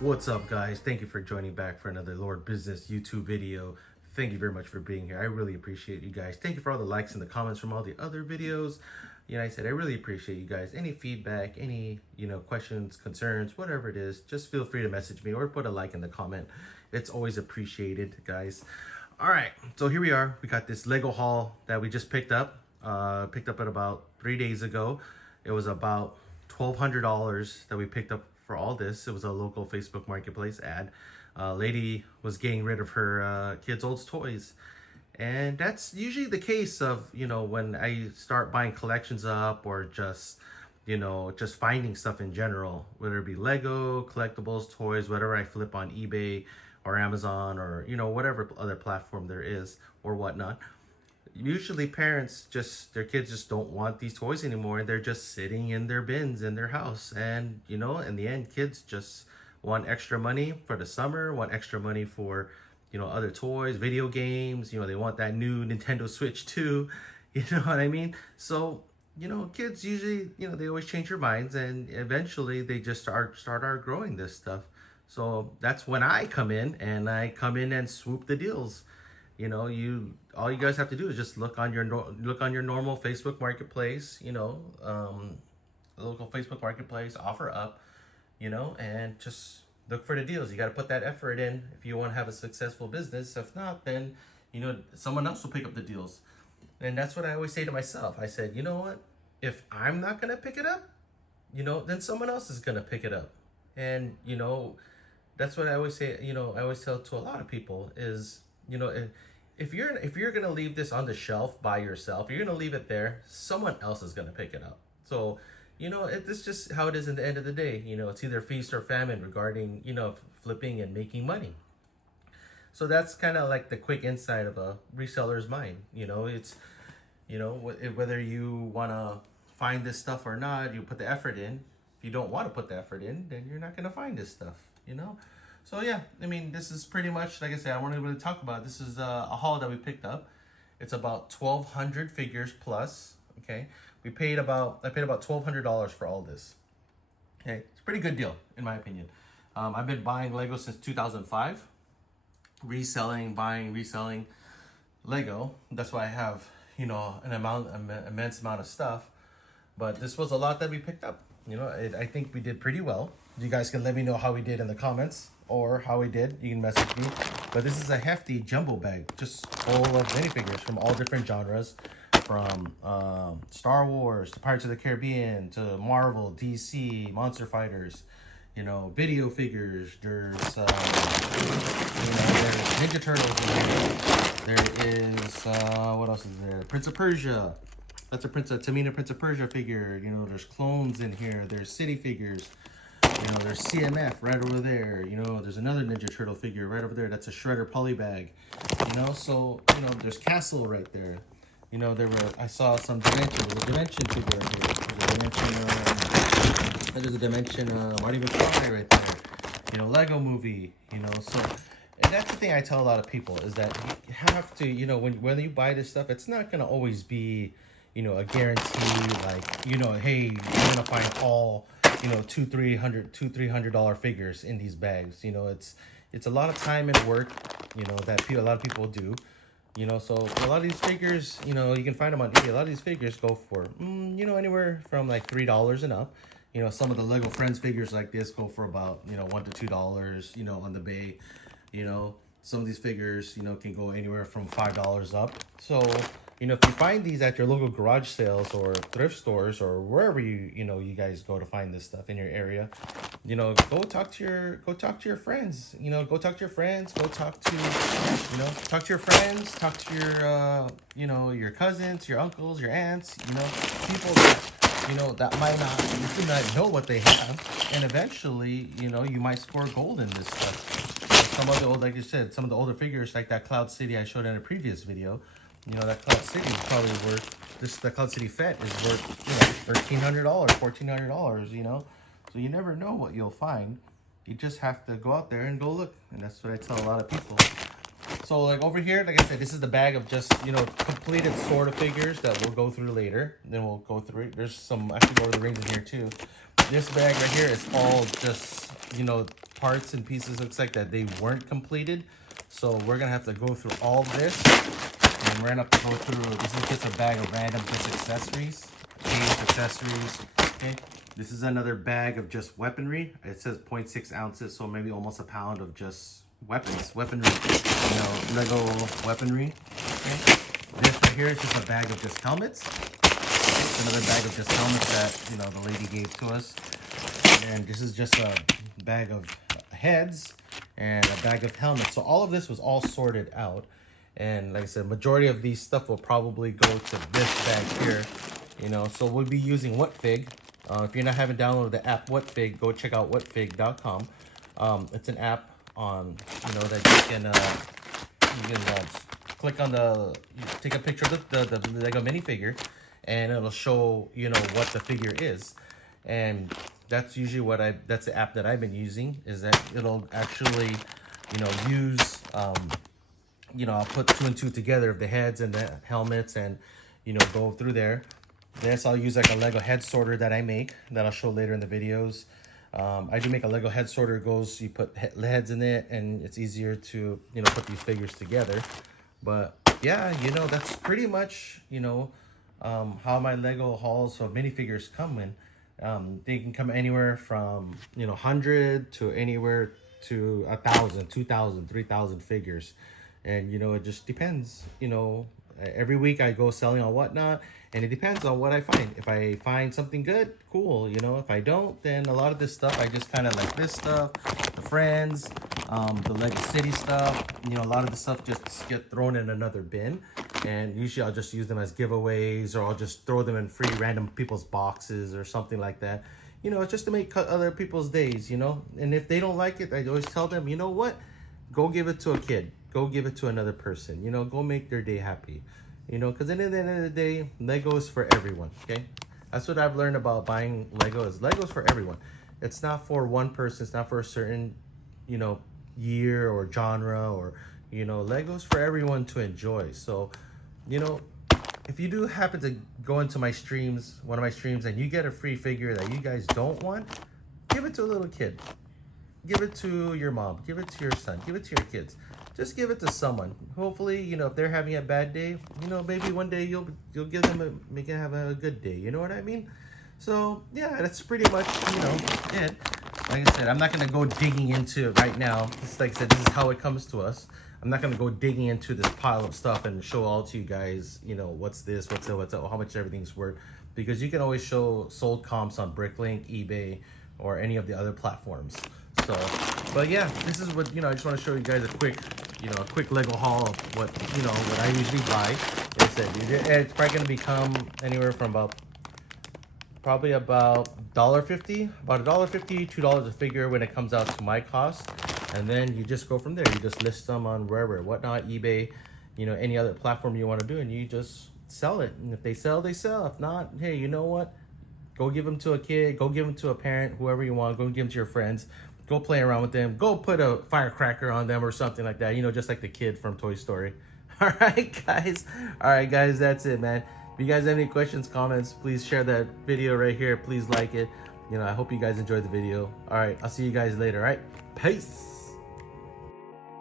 What's up, guys? Thank you for joining back for another Lord Business YouTube video. Thank you very much for being here. I really appreciate you guys. Thank you for all the likes and the comments from all the other videos. I said I really appreciate you guys. Any feedback, any questions, concerns, whatever it is, just feel free to message me or put a like in the comment. It's always appreciated, guys. All right, so here we are. We got this Lego haul that we just picked up. Picked up it about 3 days ago. It was about $1,200 that we picked up for all this. It was a local Facebook Marketplace ad. Lady was getting rid of her kids' old toys. And that's usually the case of, when I start buying collections up or just finding stuff in general, whether it be Lego, collectibles, toys, whatever I flip on eBay or Amazon or, whatever other platform there is or whatnot. Usually parents their kids just don't want these toys anymore, and they're just sitting in their bins in their house. And in the end, kids just want extra money for the summer, want extra money for other toys, video games. They want that new Nintendo Switch too. You know what I mean? So kids usually, they always change their minds, and eventually they just start outgrowing this stuff. So that's when I come in and swoop the deals. All you guys have to do is just look on your normal Facebook Marketplace, local Facebook Marketplace, offer up, and just look for the deals. You got to put that effort in if you want to have a successful business. If not, then someone else will pick up the deals. And that's what I always say to myself. I said, you know what? If I'm not gonna pick it up, then someone else is gonna pick it up. And that's what I always say. I always tell to a lot of people is, if you're gonna leave this on the shelf by yourself, you're gonna leave it there, someone else is gonna pick it up. So it's just how it is in the end of the day. It's either feast or famine regarding flipping and making money. So that's kind of like the quick insight of a reseller's mind. It's whether you want to find this stuff or not, you put the effort in. If you don't want to put the effort in, then you're not going to find this stuff. So yeah, I mean, this is pretty much, like I said, I wanted to really talk about. This is a haul that we picked up. It's about 1,200 figures plus. Okay, I paid about $1,200 for all this. Okay, it's a pretty good deal in my opinion. I've been buying Lego since 2005, reselling Lego. That's why I have an immense amount of stuff. But this was a lot that we picked up. I think we did pretty well. You guys can let me know how we did in the comments or how we did. You can message me. But this is a hefty jumbo bag, just full of minifigures from all different genres, from Star Wars to Pirates of the Caribbean to Marvel, DC, Monster Fighters, video figures. There's there's Ninja Turtles in here. There is what else is there? Prince of Persia. That's a Tamina Prince of Persia figure. There's clones in here. There's city figures. There's CMF right over there. There's another Ninja Turtle figure right over there. That's a Shredder polybag. So there's Castle right there. I saw some Dimension. There's a Dimension figure right here. There's a Dimension Marty McFly right there. Lego Movie. So. And that's the thing I tell a lot of people is that you have to, when you buy this stuff, it's not going to always be, a guarantee like, hey, you're going to find all, $200-$300 figures in these bags. It's a lot of time and work, that a lot of people do. So a lot of these figures, you can find them on eBay. A lot of these figures go for, anywhere from like $3 and up. Some of the Lego Friends figures like this go for about, $1 to $2, on the Bay. Some of these figures, can go anywhere from $5 up. So, if you find these at your local garage sales or thrift stores or wherever you guys go to find this stuff in your area, go talk to your friends. Go talk to your friends. Go talk to, talk to your friends. Talk to your, your cousins, your uncles, your aunts. People that that might not know what they have, and eventually, you might score gold in this stuff. Some of the old, like you said, some of the older figures, like that Cloud City I showed in a previous video, that Cloud City is probably worth, the Cloud City Fett is worth, $1,300, $1,400, So you never know what you'll find. You just have to go out there and go look. And that's what I tell a lot of people. So like over here, like I said, this is the bag of just, completed sort of figures that we'll go through later. Then we'll go through it. There's some, actually Lord of the Rings in here too. This bag right here is all just, you know, parts and pieces. Looks like that they weren't completed. So we're gonna have to go through all this, and we're gonna have to go through. This is just a bag of random just accessories, case accessories. Okay, this is another bag of just weaponry. It says 0.6 ounces, so maybe almost a pound of just weaponry, you know, Lego weaponry. Okay, this right here is just a bag of just helmets. It's another bag of just helmets that, you know, the lady gave to us. And this is just a bag of heads and a bag of helmets. So all of this was all sorted out. And like I said, majority of these stuff will probably go to this bag here. You know, so we'll be using Whatfig. If you're not having downloaded the app Whatfig, go check out whatfig.com. It's an app on, you know, that you can click on you take a picture of the Lego minifigure, and it'll show, you know, what the figure is. And that's usually that's the app that I've been using, is that it'll actually, you know, use, you know, I'll put 2 and 2 together of the heads and the helmets, and, you know, go through there. This, I'll use like a Lego head sorter that I make, that I'll show later in the videos. I do make a Lego head sorter. You put heads in it, and it's easier to, you know, put these figures together. But yeah, you know, that's pretty much, you know, how my Lego hauls of minifigures come in. They can come anywhere from, you know, 100 to anywhere to 1,000, 2,000, 3,000 figures. And, you know, it just depends. You know, every week I go selling on Whatnot, and it depends on what I find. If I find something good, cool. You know, if I don't, then a lot of this stuff, I just kind of like this stuff, the Friends, the Lego City stuff, you know, a lot of the stuff just get thrown in another bin. And usually I'll just use them as giveaways, or I'll just throw them in free random people's boxes or something like that. You know, just to make other people's days, you know. And if they don't like it, I always tell them, you know what? Go give it to a kid. Go give it to another person. You know, go make their day happy. You know, because at the end of the day, Lego is for everyone, okay? That's what I've learned about buying Lego, is Lego's for everyone. It's not for one person. It's not for a certain, you know, year or genre, or, you know, Lego's for everyone to enjoy. So, you know, if you do happen to go into my streams, one of my streams, and you get a free figure that you guys don't want, give it to a little kid. Give it to your mom. Give it to your son. Give it to your kids. Just give it to someone. Hopefully, you know, if they're having a bad day, you know, maybe one day you'll give them make them have a good day. You know what I mean? So yeah, that's pretty much, you know, it. Like I said, I'm not gonna go digging into it right now. Just like I said, this is how it comes to us. I'm not gonna go digging into this pile of stuff and show all to you guys, you know, what's this, what's that, how much everything's worth, because you can always show sold comps on Bricklink, eBay, or any of the other platforms. So, but yeah, this is what, you know, I just want to show you guys a quick Lego haul of what, you know, what I usually buy. Like I said, it's probably going to become anywhere from probably about $1.50, about $1.50, $2 a figure when it comes out to my cost. And then you just go from there. You just list them on wherever, Whatnot, eBay, you know, any other platform you want to do, and you just sell it. And if they sell, they sell. If not, hey, you know what? Go give them to a kid. Go give them to a parent, whoever you want. Go give them to your friends. Go play around with them. Go put a firecracker on them or something like that. You know, just like the kid from Toy Story. All right, guys. All right, guys. That's it, man. If you guys have any questions, comments, please share that video right here. Please like it. You know, I hope you guys enjoyed the video. All right, I'll see you guys later. All right, peace.